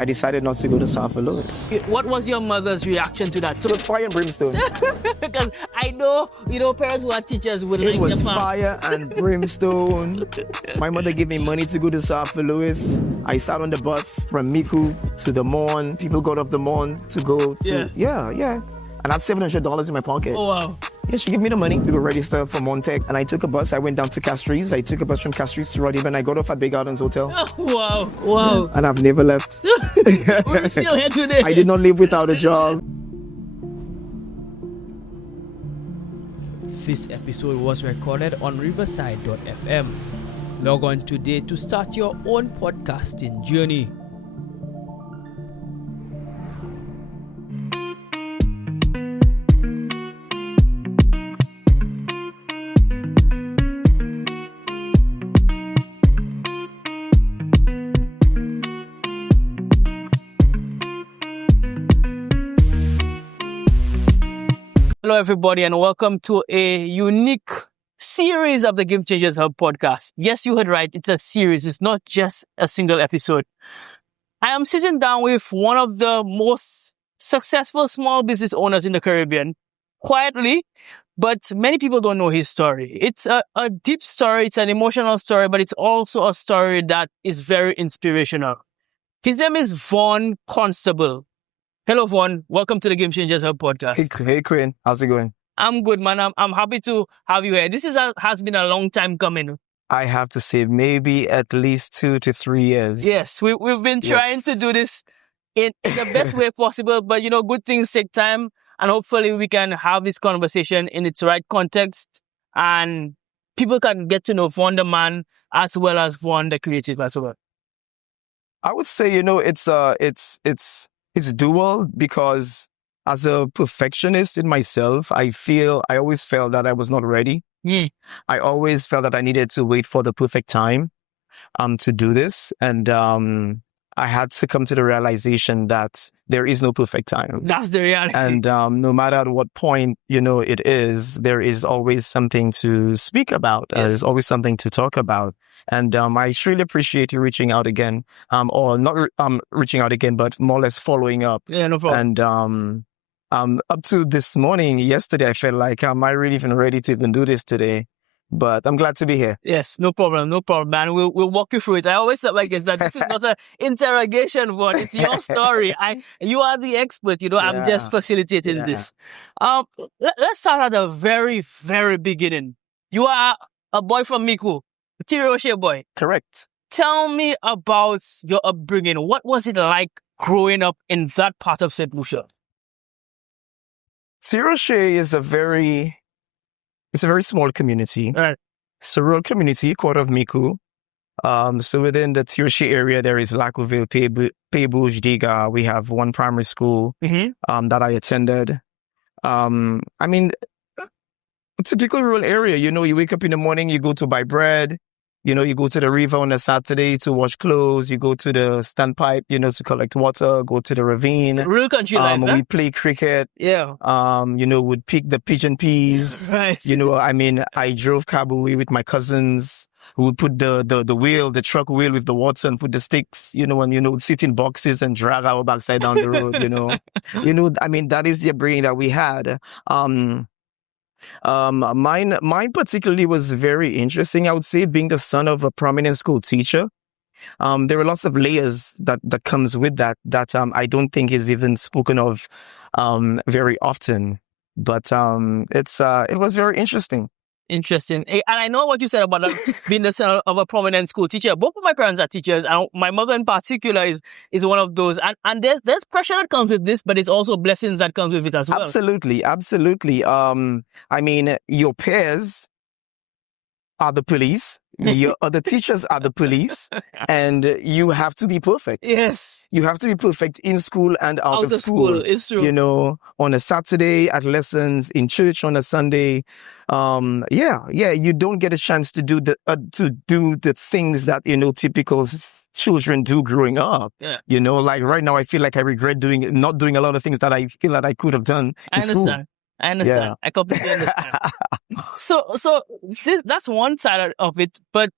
I decided not to go to St. Louis. What was your mother's reaction to that? It was fire and brimstone. Because I know, parents who are teachers would It like was their fire and brimstone. My mother gave me money to go to St. Louis. I sat on the bus from Micoud to the Mon. People got off the Mon to go to... Yeah. And I had $700 in my pocket. Oh, wow. Yeah, she gave me the money to go register for Montec. And I took a bus. I went down to Castries. I took a bus from Castries to Rodivan. I got off at Big Gardens Hotel. Oh, wow. And I've never left. We're still here today. I did not live without a job. This episode was recorded on riverside.fm. Log on today to start your own podcasting journey. Hello, everybody, and welcome to a unique series of the Game Changers Hub podcast. Yes, you heard right. It's a series. It's not just a single episode. I am sitting down with one of the most successful small business owners in the Caribbean, quietly, but many people don't know his story. It's a deep story. It's an emotional story, but it's also a story that is very inspirational. His name is Vaughn Constable. Hello, Vaughn. Welcome to the Game Changers Hub podcast. Hey, Quinn. How's it going? I'm good, man. I'm happy to have you here. This has been a long time coming. I have to say, maybe at least 2 to 3 years. Yes, we've been trying to do this in the best way possible, but good things take time, and hopefully we can have this conversation in its right context, and people can get to know Vaughn the man as well as Vaughn the creative as well. I would say, it's dual, because as a perfectionist in myself, I always felt that I was not ready. I always felt that I needed to wait for the perfect time to do this. And I had to come to the realization that there is no perfect time. That's the reality. And no matter at what point, it is, there is always something to speak about. Yes. There's always something to talk about. And I really appreciate you reaching out again, or not reaching out again, but more or less following up. Yeah, no problem. And up to this morning, yesterday, I felt like, am I really even ready to even do this today? But I'm glad to be here. Yes, no problem, man. We'll walk you through it. I always say like this, that this is not an interrogation, but it's your story. You are the expert, I'm just facilitating this. Let's start at the very, very beginning. You are a boy from Micoud, a Tiroshe boy. Correct. Tell me about your upbringing. What was it like growing up in that part of St. Lucia? Tiroshe is a very small community. Right. It's a rural community, quarter of Micoud. So within the Tiroshe area, there is Lacouville, Pébouche, Diga. We have one primary school that I attended. A typical rural area, you wake up in the morning, you go to buy bread. You go to the river on a Saturday to wash clothes. You go to the standpipe, to collect water. Go to the ravine. Real country life, We play cricket. Yeah. Would pick the pigeon peas. Right. I drove cab away with my cousins. We would put the wheel, the truck wheel with the water, and put the sticks, and sit in boxes and drag our backside down the road, that is the brain that we had. Mine particularly was very interesting. I would say, being the son of a prominent school teacher. There are lots of layers that comes with that I don't think is even spoken of very often. But it was very interesting. Interesting. And I know what you said about being the son of a prominent school teacher. Both of my parents are teachers, and my mother in particular is one of those. And there's pressure that comes with this, but it's also blessings that comes with it as well. Absolutely. Your peers are the police. Your other teachers are the police, and you have to be perfect. Yes. You have to be perfect in school and out of school. It's true. On a Saturday at lessons, in church on a Sunday. You don't get a chance to do the things that, typical children do growing up. Yeah. Like right now, I feel like I regret not doing a lot of things that I feel that I could have done in school. I understand. Yeah. I completely understand. So that's one side of it. But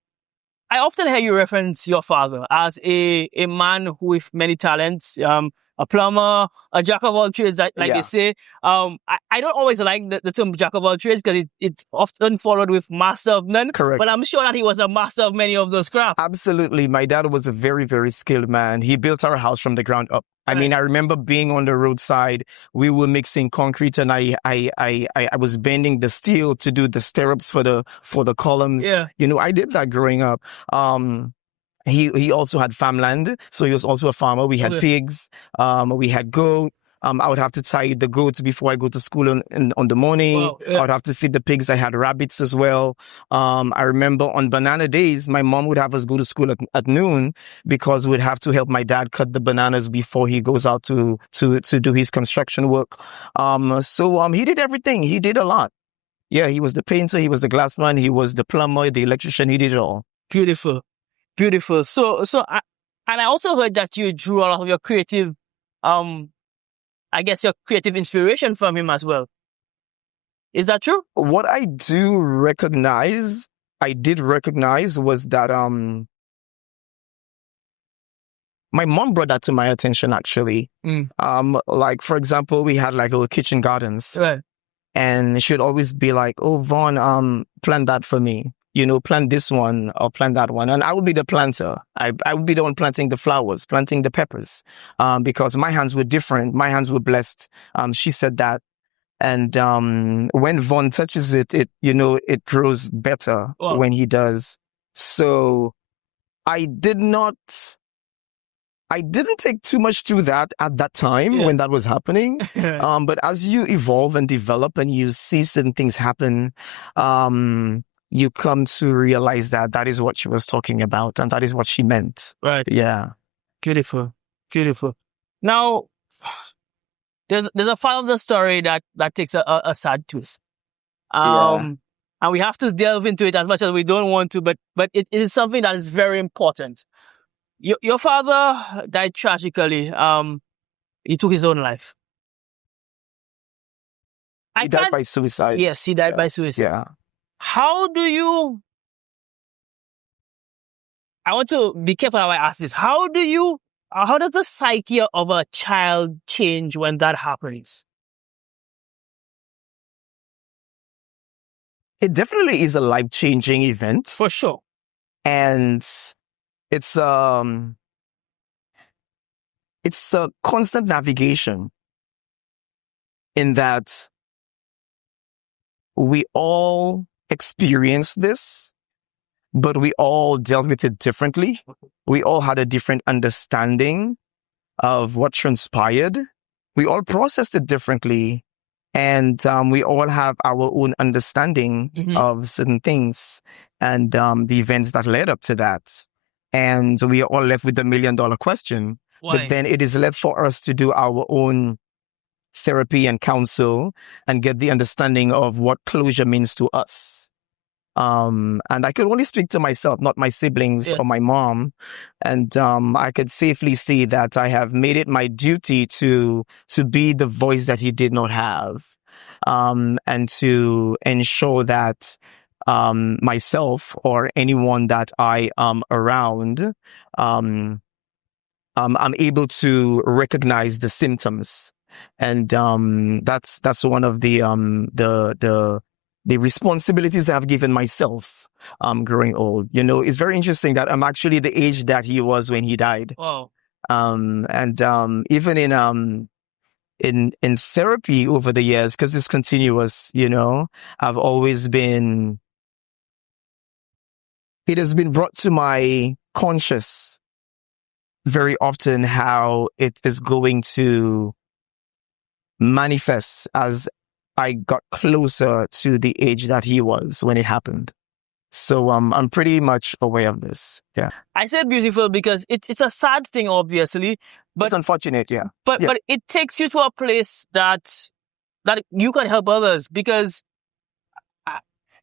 I often hear you reference your father as a man with many talents, a plumber, a jack of all trades, like they say. I don't always like the term jack of all trades because it's often followed with master of none. Correct. But I'm sure that he was a master of many of those crafts. Absolutely. My dad was a very, very skilled man. He built our house from the ground up. I mean, I remember being on the roadside. We were mixing concrete, and I was bending the steel to do the stirrups for the columns. Yeah. You know, I did that growing up. He also had farmland, so he was also a farmer. We had pigs. We had goat. I would have to tie the goats before I go to school on the morning. Wow, yeah. I would have to feed the pigs. I had rabbits as well. I remember on banana days, my mom would have us go to school at noon because we'd have to help my dad cut the bananas before he goes out to do his construction work. So he did everything. He did a lot. Yeah, he was the painter. He was the glassman. He was the plumber, the electrician. He did it all. Beautiful. Beautiful. And I also heard that you drew a lot of your creative, I guess your creative inspiration from him as well. Is that true? What I did recognize was that my mom brought that to my attention actually. Like for example, we had like little kitchen gardens. Right. And she would always be like, "Oh, Vaughn, plant that for me. You know, plant this one or plant that one." And I would be the planter. I would be the one planting the flowers, planting the peppers, because my hands were different. My hands were blessed. She said that. And when Vaughn touches it, it grows better when he does. So I didn't take too much to that at that time when that was happening. But as you evolve and develop and you see certain things happen, you come to realize that is what she was talking about and that is what she meant. Right. Yeah. Beautiful. Beautiful. Now, there's a part of the story that takes a sad twist. And we have to delve into it as much as we don't want to, but it is something that is very important. Your father died tragically. He took his own life. He died by suicide. Yes, he died by suicide. Yeah. How do you... I want to be careful how I ask this. How does the psyche of a child change when that happens? It definitely is a life-changing event. For sure. And it's a constant navigation in that we all experience this, but we all dealt with it differently. We all had a different understanding of what transpired. We all processed it differently. And we all have our own understanding of certain things and the events that led up to that. And we are all left with the $1 million question. Why? But then it is left for us to do our own therapy and counsel and get the understanding of what closure means to us. And I could only speak to myself, not my siblings or my mom. And I could safely say that I have made it my duty to be the voice that he did not have, and to ensure that myself or anyone that I am around, I'm able to recognize the symptoms. And that's one of the responsibilities I've given myself growing old. You know, it's very interesting that I'm actually the age that he was when he died. Wow. And even in therapy over the years, because it's continuous, you know, it has been brought to my conscious very often how it is going to manifest as I got closer to the age that he was when it happened. So I'm pretty much aware of this. Yeah. I said beautiful because it's a sad thing, obviously. But it's unfortunate, yeah. But it takes you to a place that you can help others because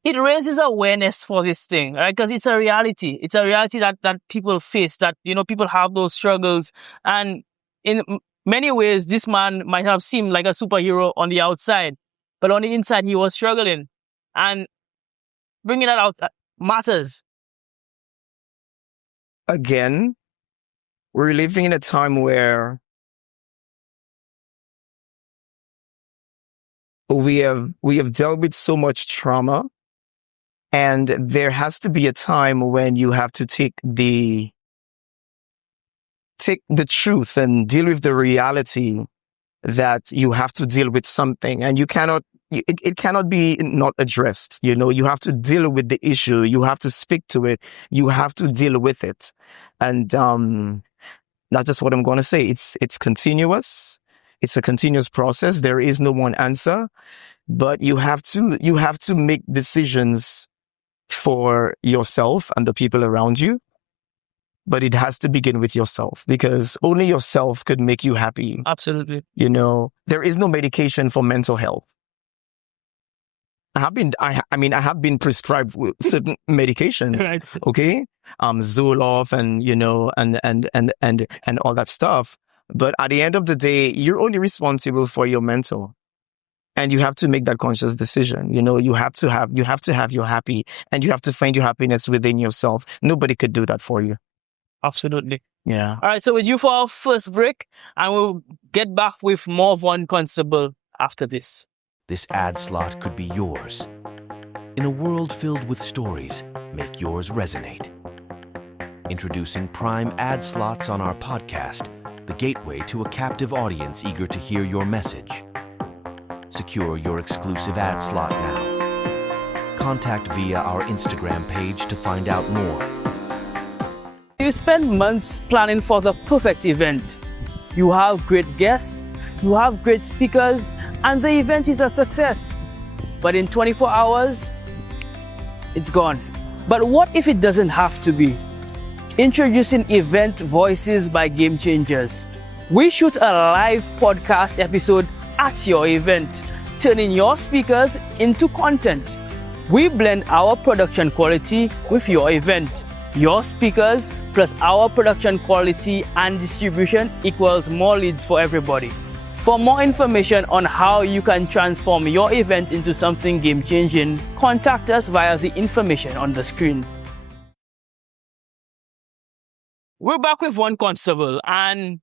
it raises awareness for this thing, right? Because it's a reality. It's a reality that people face, that, you know, people have those struggles. And in many ways, this man might have seemed like a superhero on the outside, but on the inside, he was struggling. And bringing that out matters. again, we're living in a time where we have dealt with so much trauma, and there has to be a time when you have to take the truth and deal with the reality that you have to deal with something, and it cannot be not addressed. You have to deal with the issue. You have to speak to it. You have to deal with it. And that's just what I'm going to say. It's continuous. It's a continuous process. There is no one answer, but you have to make decisions for yourself and the people around you. But it has to begin with yourself, because only yourself could make you happy. Absolutely. There is no medication for mental health. I have been prescribed with certain medications. Right. Okay. Zoloft and all that stuff. But at the end of the day, you're only responsible for your mental. And you have to make that conscious decision. You have to have your happy, and you have to find your happiness within yourself. Nobody could do that for you. Absolutely. Yeah. All right, so we're due for our first break, and we'll get back with more Vaughn Constable after this. This ad slot could be yours. In a world filled with stories, make yours resonate. Introducing Prime ad slots on our podcast, the gateway to a captive audience eager to hear your message. Secure your exclusive ad slot now. Contact via our Instagram page to find out more. You spend months planning for the perfect event. You have great guests, you have great speakers, and the event is a success. But in 24 hours, it's gone. But what if it doesn't have to be? Introducing Event Voices by Game Changers. We shoot a live podcast episode at your event, turning your speakers into content. We blend our production quality with your event. Your speakers plus our production quality and distribution equals more leads for everybody. For more information on how you can transform your event into something game-changing, contact us via the information on the screen. We're back with Vaughn Constable, and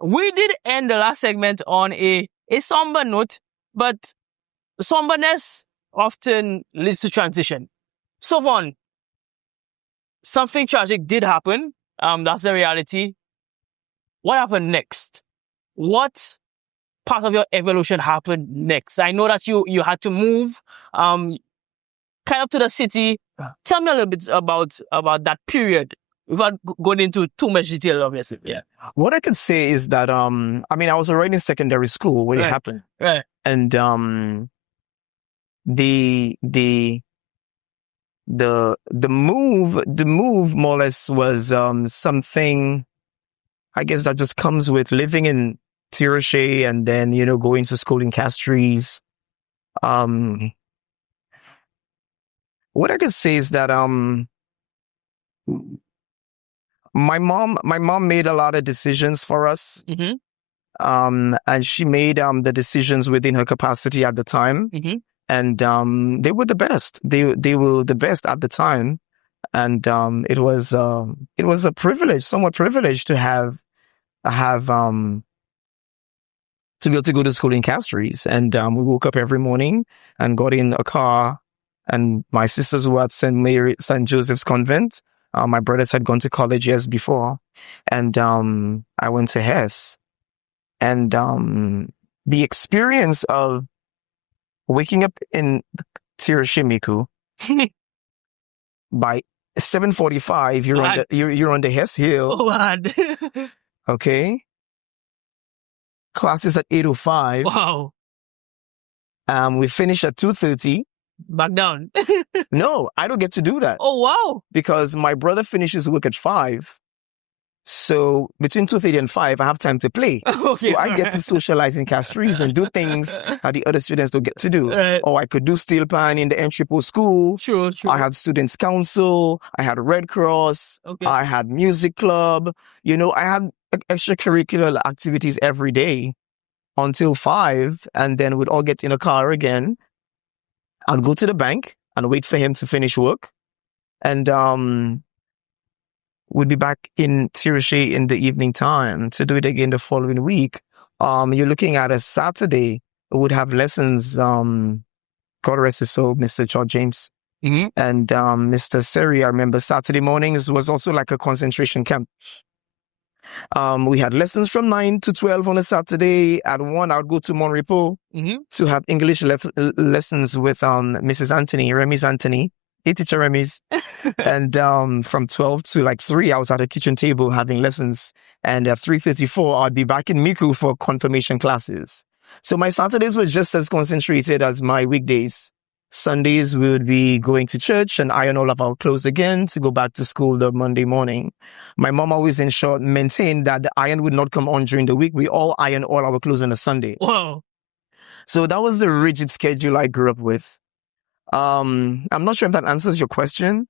we did end the last segment on a somber note, but somberness often leads to transition. So Vaughn, something tragic did happen. That's the reality. What happened next? What part of your evolution happened next? I know that you had to move kind of to the city. Tell me a little bit about that period without going into too much detail, obviously. Yeah. What I can say is that I was already in secondary school when it happened. Right. And the move more or less was something, I guess, that just comes with living in Tiroche and then going to school in Castries. What I can say is that my mom made a lot of decisions for us. Mm-hmm. And she made the decisions within her capacity at the time. Mm-hmm. And they were the best. They were the best at the time, and it was a privilege, somewhat privileged, to have to be able to go to school in Castries. And we woke up every morning and got in a car. And my sisters were at St. Joseph's Convent. My brothers had gone to college years before, and I went to Hess. And the experience of waking up in Tiroche, Micoud, by 7:45, you're on the Hess Hill. Oh, God. Okay. Classes at 8:05. Wow. We finish at 2:30. Back down. No, I don't get to do that. Oh, wow. Because my brother finishes work at 5. So between 2:30 and 5, I have time to play. Okay. So I get to socialize in Castries and do things that the other students don't get to do. Right. Or I could do steel pan in the entry post school. Sure. I had students council. I had Red Cross. Okay. I had music club. I had extracurricular activities every day until 5. And then we'd all get in a car again. I'd go to the bank and wait for him to finish work. And We'd be back in Tirashe in the evening time to do it again the following week. You're looking at a Saturday. We would have lessons. God rest his soul, Mr. George James. Mm-hmm. And Mr. Seri, I remember Saturday mornings was also like a concentration camp. We had lessons from 9 to 12 on a Saturday. At 1, I would go to Monrepo to have English lessons with Mrs. Anthony, Remy's Anthony. Hey, teacher Remy's. And from 12 to like 3, I was at the kitchen table having lessons. And at 3:34, I'd be back in Micoud for confirmation classes. So my Saturdays were just as concentrated as my weekdays. Sundays, we would be going to church and iron all of our clothes again to go back to school the Monday morning. My mom always, in short, maintained that the iron would not come on during the week. We all iron all our clothes on a Sunday. Wow. So that was the rigid schedule I grew up with. I'm not sure if that answers your question.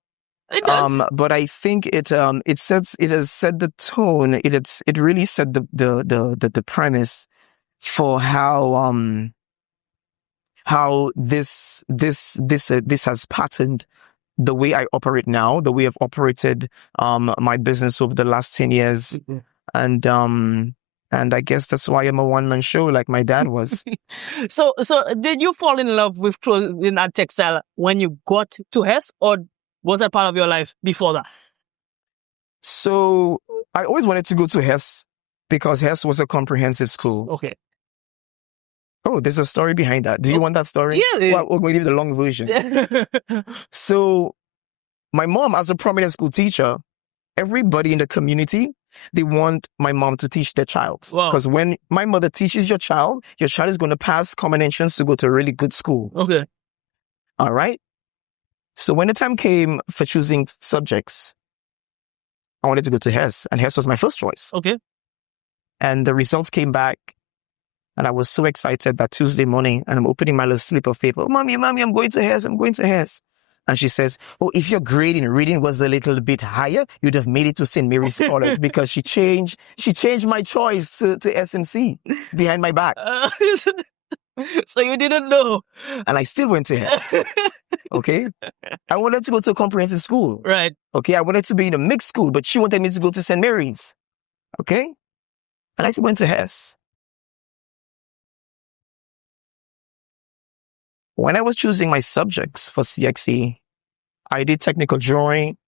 It does. But I think it has set the tone. It really set the premise for how this has patterned the way I operate now, the way I've operated my business over the last 10 years. And I guess that's why I'm a one-man show like my dad was. So did you fall in love with clothing and textile when you got to Hess, or was that part of your life before that? So I always wanted to go to Hess because Hess was a comprehensive school. Okay. Oh, there's a story behind that. Do you want that story? Yeah. Well, we'll give the long version. So my mom, as a prominent school teacher, everybody in the community, they want my mom to teach their child. Because when my mother teaches your child is going to pass common entrance to go to a really good school. Okay. All right. So when the time came for choosing subjects, I wanted to go to Hess, and Hess was my first choice. Okay. And the results came back, and I was so excited that Tuesday morning, and I'm opening my little slip of paper. Mommy, I'm going to Hess. And she says, oh, if your grade in reading was a little bit higher, you'd have made it to St. Mary's College, because she changed my choice to SMC behind my back. So you didn't know. And I still went to Hess. Okay. I wanted to go to a comprehensive school. Right. Okay. I wanted to be in a mixed school, but she wanted me to go to St. Mary's. Okay. And I still went to Hess. When I was choosing my subjects for CXE, I did technical drawing.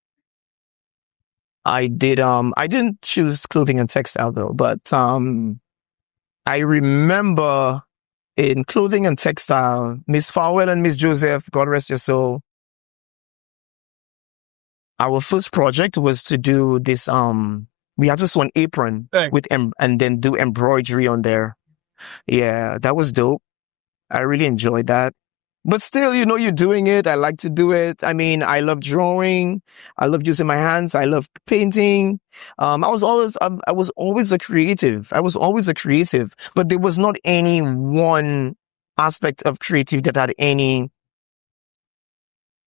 I didn't choose clothing and textile though, but I remember in clothing and textile, Miss Farwell and Miss Joseph, God rest your soul, our first project was to do this, we had to sew an apron with and then do embroidery on there. Yeah, that was dope. I really enjoyed that. But still, you're doing it. I like to do it. I mean, I love drawing. I love using my hands. I love painting. I was always a creative. But there was not any one aspect of creative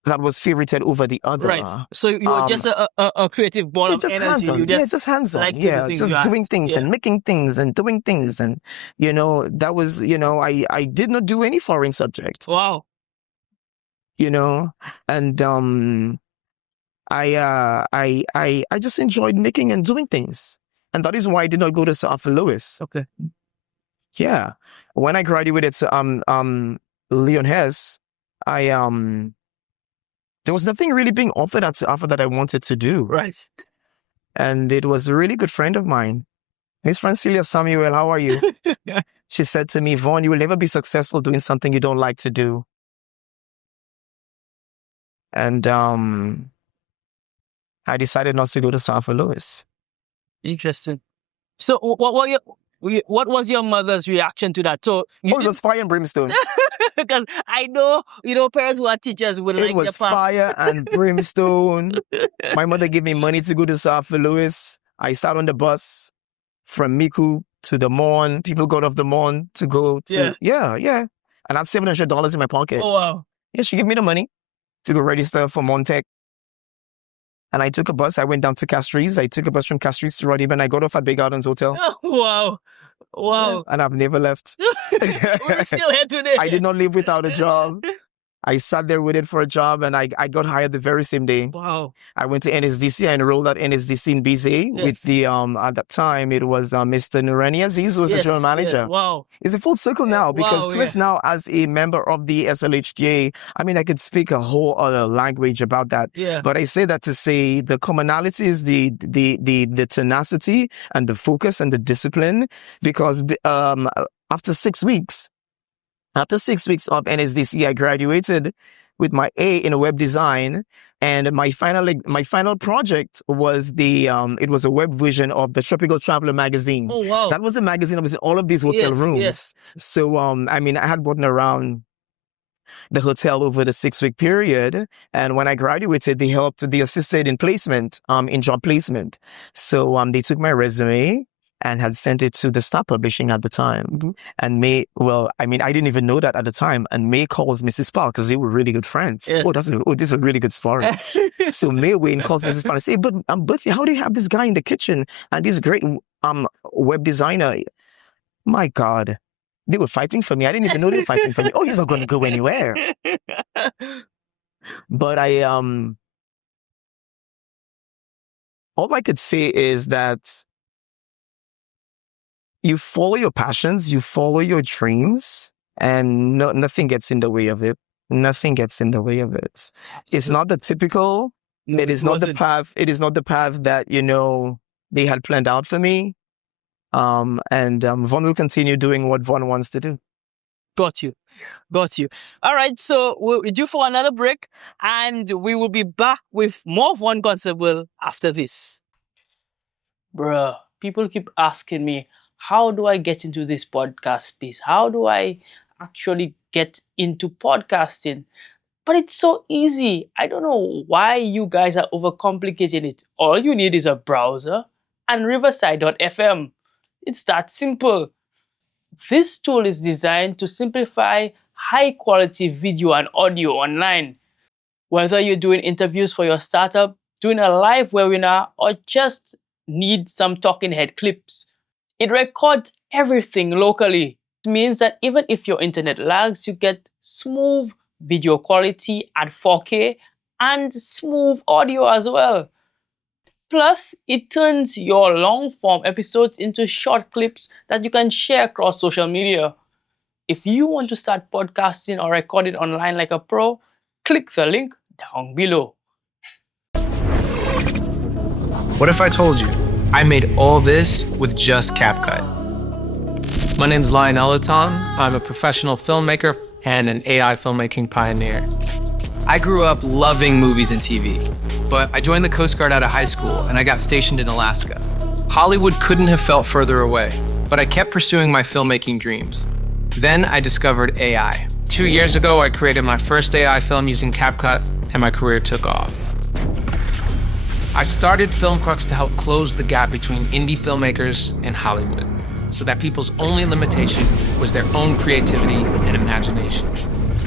that was favorited over the other. Right. So you were just a creative ball of energy. Hands-on. Just hands-on. Like just doing things and making things and doing things. And, that was, I did not do any foreign subject. Wow. And I just enjoyed making and doing things. And that is why I did not go to Sir Arthur Lewis. Okay. Yeah. When I graduated Leon Hess, there was nothing really being offered at Sir Arthur that I wanted to do. Right. And it was a really good friend of mine, Miss Francilia Samuel. How are you? She said to me, Vaughn, you will never be successful doing something you don't like to do. And I decided not to go to Sir Arthur Lewis. Interesting. So what was your mother's reaction to that? So it was fire and brimstone. Because I know, parents who are teachers would like it was fire and brimstone. My mother gave me money to go to Sir Arthur Lewis. I sat on the bus from Micoud to the Morn. People got off the Morn to go to... Yeah. And I had $700 in my pocket. Oh, wow. Yeah, she gave me the money to go register for Montec. And I took a bus. I went down to Castries. I took a bus from Castries to Rodney, and I got off at Bay Gardens Hotel. Oh, wow. And I've never left. We're still here today. I did not live without a job. I sat there, waited for a job, and I got hired the very same day. Wow. I went to NSDC. I enrolled at NSDC in BC with the, at that time, it was Mr. Nureni Aziz, who was the general manager. Yes, wow. It's a full circle now because Wow, Twist now, as a member of the SLHDA, I mean, I could speak a whole other language about that. Yeah. But I say that to say the commonalities, the tenacity and the focus and the discipline, because after 6 weeks of NSDC, I graduated with my A in web design, and my final project was it was a web version of the Tropical Traveler magazine. Oh, wow. That was the magazine that was in all of these hotel rooms. Yes. So, I mean, I had gotten around the hotel over the 6-week period. And when I graduated, they assisted in placement, in job placement. So, they took my resume and had sent it to the Star Publishing at the time. Mm-hmm. And I didn't even know that at the time. And May calls Mrs. Park because they were really good friends. Yeah. This is a really good story. So May Wayne calls Mrs. Park and say, but how do you have this guy in the kitchen and this great web designer? My God, they were fighting for me. I didn't even know they were fighting for me. Oh, he's not going to go anywhere. But all I could say is that you follow your passions, you follow your dreams, and nothing gets in the way of it. Nothing gets in the way of it. It's not the typical. No, it is not the path. It is not the path that, they had planned out for me. Vaughn will continue doing what Vaughn wants to do. Got you. All right, so we're due for another break, and we will be back with more Vaughn Constable after this. Bruh, people keep asking me, how do I get into this podcast space? How do I actually get into podcasting? But it's so easy. I don't know why you guys are overcomplicating it. All you need is a browser and riverside.fm. It's that simple. This tool is designed to simplify high-quality video and audio online. Whether you're doing interviews for your startup, doing a live webinar, or just need some talking head clips, it records everything locally. It means that even if your internet lags, you get smooth video quality at 4K and smooth audio as well. Plus, it turns your long-form episodes into short clips that you can share across social media. If you want to start podcasting or record it online like a pro, click the link down below. What if I told you I made all this with just Capcut? My name's Lionel Eton. I'm a professional filmmaker and an AI filmmaking pioneer. I grew up loving movies and TV, but I joined the Coast Guard out of high school and I got stationed in Alaska. Hollywood couldn't have felt further away, but I kept pursuing my filmmaking dreams. Then I discovered AI. 2 years ago, I created my first AI film using Capcut, and my career took off. I started Film Crux to help close the gap between indie filmmakers and Hollywood, so that people's only limitation was their own creativity and imagination.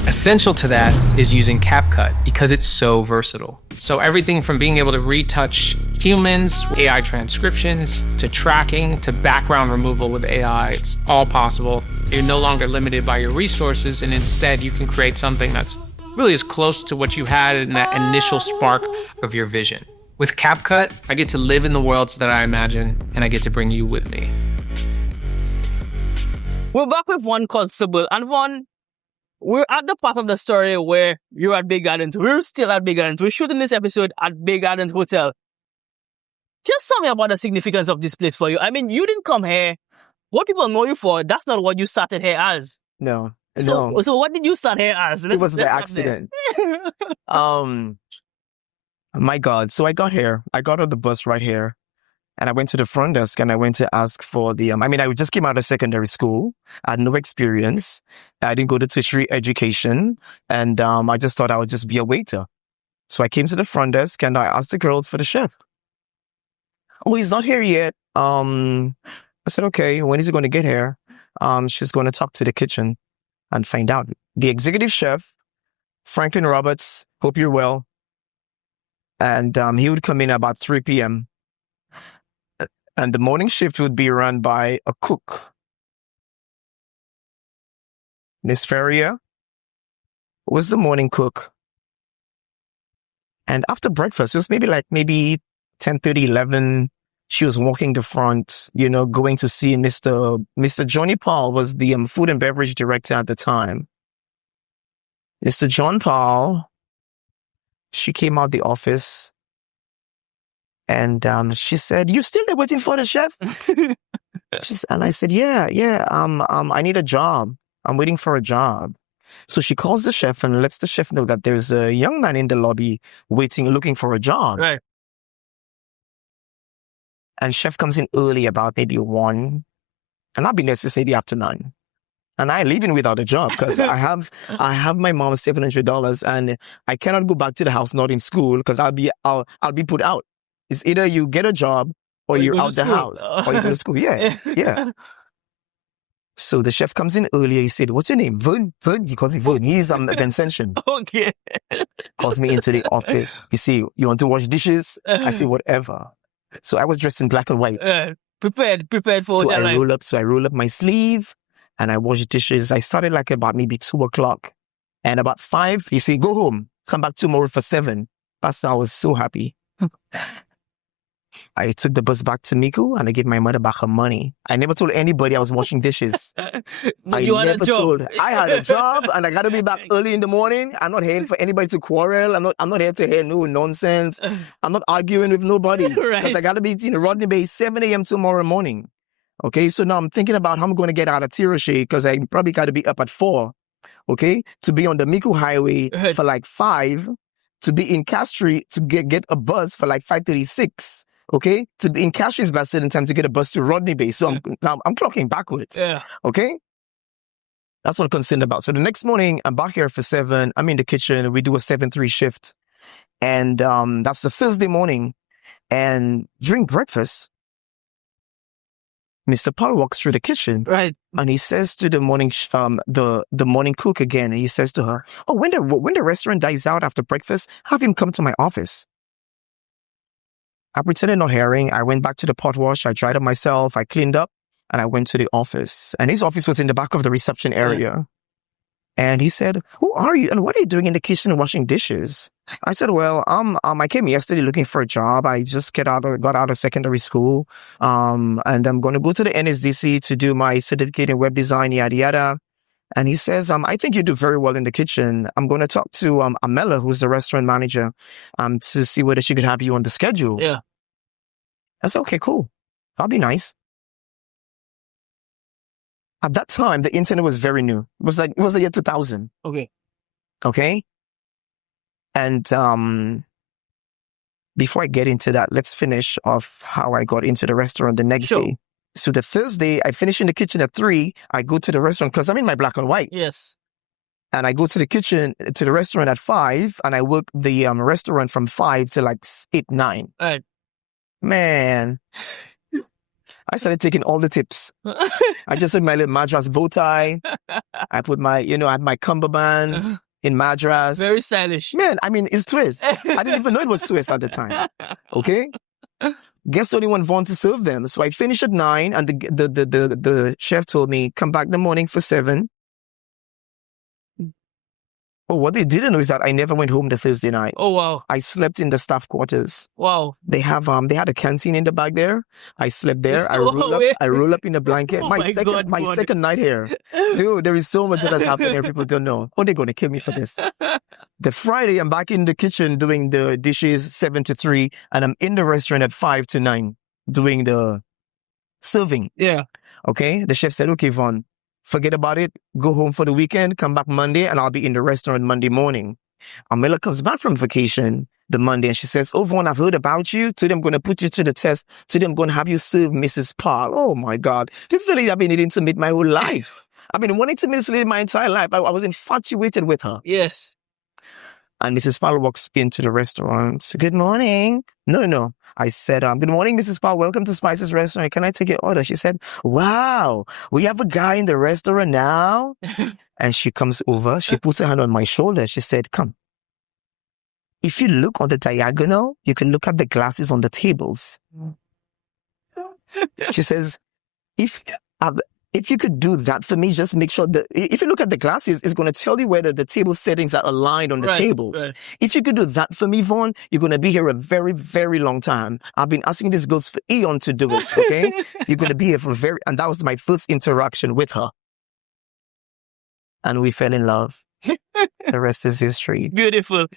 Essential to that is using Capcut because it's so versatile. So everything from being able to retouch humans, AI transcriptions, to tracking, to background removal with AI, it's all possible. You're no longer limited by your resources, and instead you can create something that's really as close to what you had in that initial spark of your vision. With Capcut, I get to live in the worlds that I imagine, and I get to bring you with me. We're back with Vaughn Constable, and Vaughn, we're at the part of the story where you're at Bay Gardens. We're still at Bay Gardens. We're shooting this episode at Bay Gardens Hotel. Just tell me about the significance of this place for you. I mean, you didn't come here. What people know you for, that's not what you started here as. No. So what did you start here as? It was by accident. My God. So I got here. I got on the bus right here. And I went to the front desk and I went to ask for I just came out of secondary school. I had no experience. I didn't go to tertiary education. And I just thought I would just be a waiter. So I came to the front desk and I asked the girls for the chef. Oh, he's not here yet. I said, okay, when is he going to get here? She's going to talk to the kitchen and find out. The executive chef, Franklin Roberts, hope you're well. And he would come in about 3 p.m. And the morning shift would be run by a cook. Miss Ferrier was the morning cook. And after breakfast, it was maybe 10:30, 11. She was walking the front, going to see Mr. Johnny Paul was the food and beverage director at the time. Mr. John Paul, she came out the office and she said, "You still there waiting for the chef?" And I said, yeah. I need a job. I'm waiting for a job. So she calls the chef and lets the chef know that there's a young man in the lobby looking for a job. Right. And chef comes in early, about maybe 1. And I'll be there since maybe after 9. And I'm leaving without a job because I have my mom's $700 and I cannot go back to the house not in school because I'll be put out. It's either you get a job or you're out the house or you go to school. Yeah. So the chef comes in earlier. He said, "What's your name?" Vaughn. He calls me Vaughn. He's Vincentian. Okay. Calls me into the office. You see, you want to wash dishes? I say, whatever. So I was dressed in black and white. Prepared for so I roll up. So I roll up my sleeve and I wash dishes. I started like about maybe 2:00. And about 5, he said, "Go home. Come back tomorrow for 7." Pastor, I was so happy. I took the bus back to Micoud and I gave my mother back her money. I never told anybody I was washing dishes. I had a job and I got to be back early in the morning. I'm not here for anybody to quarrel. I'm not here to hear no nonsense. I'm not arguing with nobody because I got to be in Rodney Bay 7 a.m. tomorrow morning. Okay, so now I'm thinking about how I'm going to get out of Tiroche because I probably got to be up at 4. Okay, to be on the Micoud Highway for like 5, to be in Castries to get a bus for like 5:36. Okay, to be in Castries by a certain time to get a bus to Rodney Bay. So I'm clocking backwards. Yeah. Okay, that's what I'm concerned about. So the next morning, I'm back here for 7. I'm in the kitchen. We do a 7-3 shift, and that's the Thursday morning. And during breakfast, Mr. Paul walks through the kitchen, right, and he says to the morning the morning cook again. He says to her, "Oh, when the restaurant dies out after breakfast, have him come to my office." I pretended not hearing. I went back to the pot wash. I dried up myself. I cleaned up and I went to the office. And his office was in the back of the reception area. And he said, "Who are you? And what are you doing in the kitchen washing dishes?" I said, "Well, I came yesterday looking for a job. I just got out of secondary school. And I'm going to go to the NSDC to do my certificate in web design, yada, yada." And he says, "I think you do very well in the kitchen. I'm going to talk to Amela, who's the restaurant manager, to see whether she could have you on the schedule." Yeah. I said, "Okay, cool. That'll be nice." At that time, the internet was very new. It was the year 2000. Okay. And before I get into that, let's finish off how I got into the restaurant the next day. So the Thursday, I finish in the kitchen at 3. I go to the restaurant because I'm in my black and white. Yes. And I go to the restaurant at 5, and I work the restaurant from 5 to like 8, 9. Right. Man, I started taking all the tips. I just had my little Madras bow tie. I put I had my cummerbund in Madras. Very stylish. Man, I mean, it's twist. I didn't even know it was twist at the time. Okay? Guess only one Vaughn to serve them. So I finished at 9, and the chef told me, "Come back in the morning for 7. Oh, what they didn't know is that I never went home the Thursday night. Oh, wow. I slept in the staff quarters. Wow. They had a canteen in the back there. I slept there. I roll up in a blanket. My second night here. Dude, there is so much that has happened here people don't know. Oh, they're going to kill me for this. The Friday, I'm back in the kitchen doing the dishes 7 to 3, and I'm in the restaurant at 5 to 9 doing the serving. Yeah. Okay? The chef said, "Okay, Vaughn, forget about it. Go home for the weekend. Come back Monday, and I'll be in the restaurant Monday morning." Amela comes back from vacation the Monday, and she says, "Oh, Vaughn, I've heard about you. Today I'm going to put you to the test. Today I'm going to have you serve Mrs. Paul." Oh, my God. This is the lady I've been needing to meet my whole life. I've been wanting to meet this lady my entire life. I was infatuated with her. Yes. And Mrs. Paul walks into the restaurant. "Good morning." No. I said, "Good morning, Mrs. Paul. Welcome to Spice's Restaurant. Can I take your order?" She said, "Wow, we have a guy in the restaurant now." And she comes over. She puts her hand on my shoulder. She said, "Come. If you look on the diagonal, you can look at the glasses on the tables." She says, if you could do that for me, just make sure that if you look at the glasses, it's going to tell you whether the table settings are aligned on the tables. Right. If you could do that for me, Vaughn, you're going to be here a very, very long time. I've been asking these girls for eon to do it, okay? You're going to be here for and that was my first interaction with her. And we fell in love. The rest is history. Beautiful.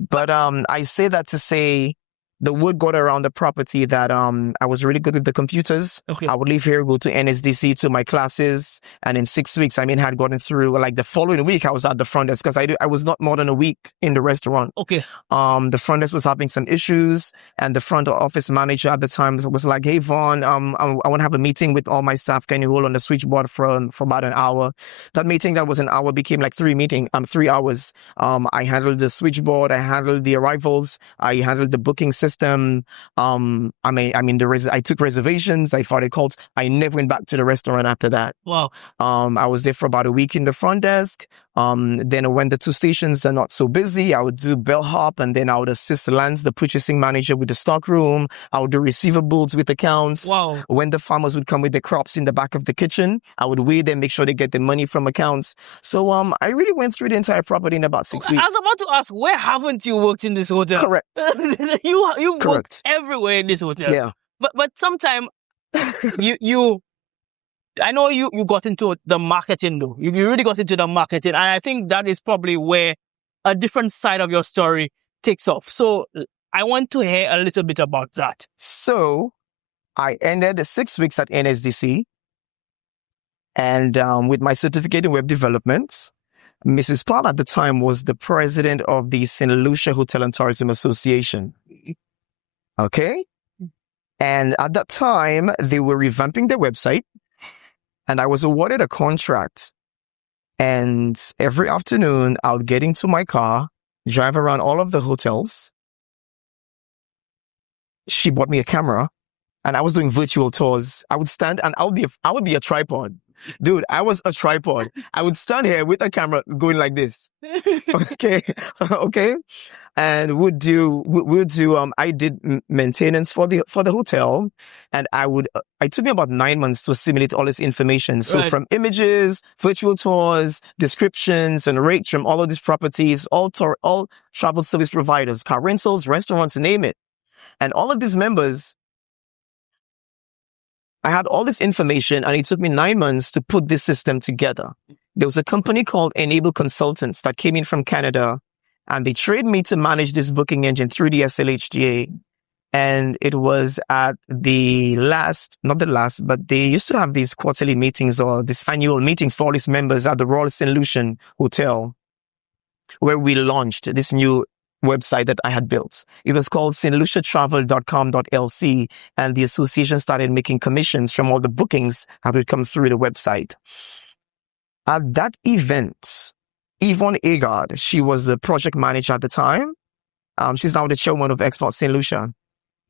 But I say that to say, the word got around the property that I was really good with the computers. Okay. I would leave here, go to NSDC to my classes, and in 6 weeks, had gotten through. Like the following week, I was at the front desk because I was not more than a week in the restaurant. Okay. The front desk was having some issues, and the front office manager at the time was like, "Hey Vaughn, I want to have a meeting with all my staff. Can you hold on the switchboard for about an hour?" That meeting that was an hour became like 3 hours. I handled the switchboard, I handled the arrivals, I handled the booking system. I took reservations, I filed calls. I never went back to the restaurant after that. Wow. I was there for about a week in the front desk. Then when the two stations are not so busy, I would do bellhop, and then I would assist Lance, the purchasing manager, with the stock room. I would do receivables with accounts. Wow. When the farmers would come with the crops in the back of the kitchen, I would weigh them, make sure they get the money from accounts. So I really went through the entire property in about 6 weeks. I was about to ask, where haven't you worked in this hotel? Correct. you worked everywhere in this hotel. Yeah. But sometime I know you got into the marketing though. You really got into the marketing. And I think that is probably where a different side of your story takes off. So I want to hear a little bit about that. So I ended the 6 weeks at NSDC. And with my certificate in web development, Mrs. Paul at the time was the president of the St. Lucia Hotel and Tourism Association. Okay? And at that time, they were revamping their website. And I was awarded a contract. And every afternoon, I would get into my car, drive around all of the hotels. She bought me a camera, and I was doing virtual tours. I would stand, and I would be a tripod. Dude, I was a tripod. I would stand here with a camera going like this. Okay. Okay. And I did maintenance for the hotel, and it took me about 9 months to assimilate all this information. So From images, virtual tours, descriptions, and rates from all of these properties, all travel service providers, car rentals, restaurants, name it. And all of these members, I had all this information, and it took me 9 months to put this system together. There was a company called Enable Consultants that came in from Canada, and they trained me to manage this booking engine through the SLHDA. And it was at not the last, but they used to have these quarterly meetings or these annual meetings for all these members at the Royal St. Lucian Hotel, where we launched this new website that I had built. It was called stluciatravel.com.lc, and the association started making commissions from all the bookings that would come through the website. At that event, Yvonne Agard, she was the project manager at the time. She's now the chairwoman of Export St. Lucia.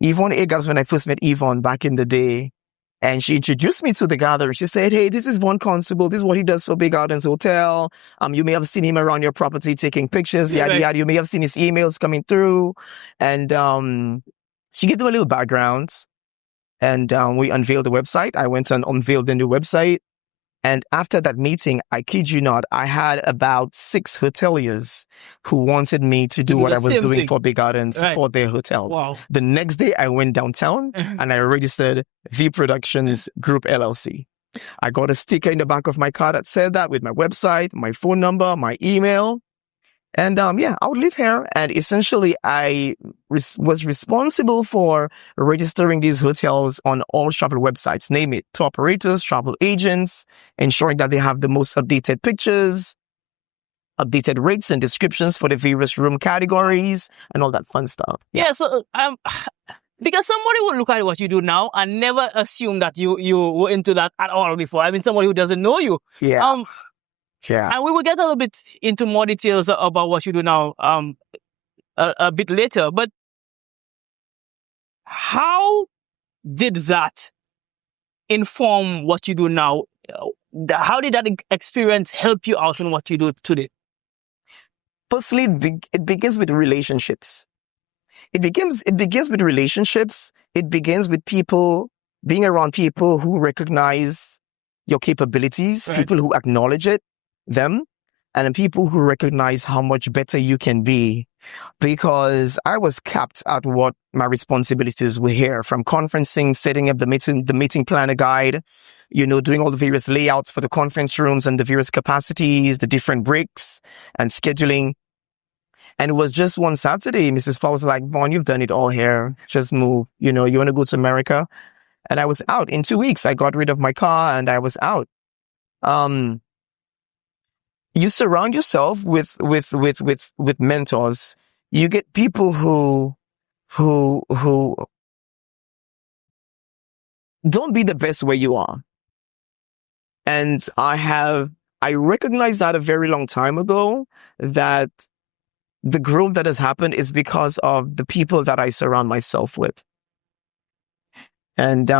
Yvonne Agard, when I first met Yvonne back in the day, and she introduced me to the gathering. She said, "Hey, this is Vaughn Constable. This is what he does for Big Gardens Hotel. You may have seen him around your property taking pictures. Yada, yada. You may have seen his emails coming through." And she gave them a little background. And we unveiled the website. I went and unveiled the new website. And after that meeting, I kid you not, I had about 6 hoteliers who wanted me to do what I was doing for Big Gardens for their hotels. Wow. The next day, I went downtown and I registered V Productions Group LLC. I got a sticker in the back of my car that said that with my website, my phone number, my email. And I would live here. And essentially, I was responsible for registering these hotels on all travel websites, name it, tour operators, travel agents, ensuring that they have the most updated pictures, updated rates and descriptions for the various room categories, and all that fun stuff. Yeah, so because somebody would look at what you do now and never assume that you were into that at all before. I mean, somebody who doesn't know you. Yeah. Yeah. And we will get a little bit into more details about what you do now a bit later. But how did that inform what you do now? How did that experience help you out in what you do today? Firstly, it begins with relationships. It begins with relationships. It begins with people, being around people who recognize your capabilities, Right. people who acknowledge them, and then people who recognize how much better you can be. Because I was capped at what my responsibilities were here, from conferencing, setting up the meeting planner guide, doing all the various layouts for the conference rooms and the various capacities, the different breaks and scheduling. And it was just one Saturday, Mrs. Paul was like, Vaughn, you've done it all here. Just move. You want to go to America? And I was out. In 2 weeks, I got rid of my car and I was out. You surround yourself with mentors. You get people who don't be the best where you are. And I recognized that a very long time ago, that the growth that has happened is because of the people that I surround myself with. And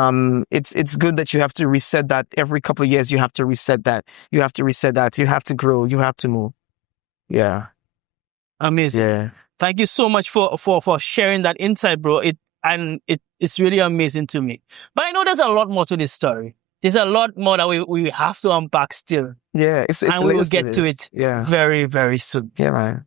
it's good that you have to reset that every couple of years. You have to reset that. You have to reset that. You have to grow. You have to move. Yeah. Amazing. Yeah. Thank you so much for sharing that insight, bro. It's really amazing to me. But I know there's a lot more to this story. There's a lot more that we have to unpack still. Yeah. And we will get to it Yeah. very, very soon. Yeah, man.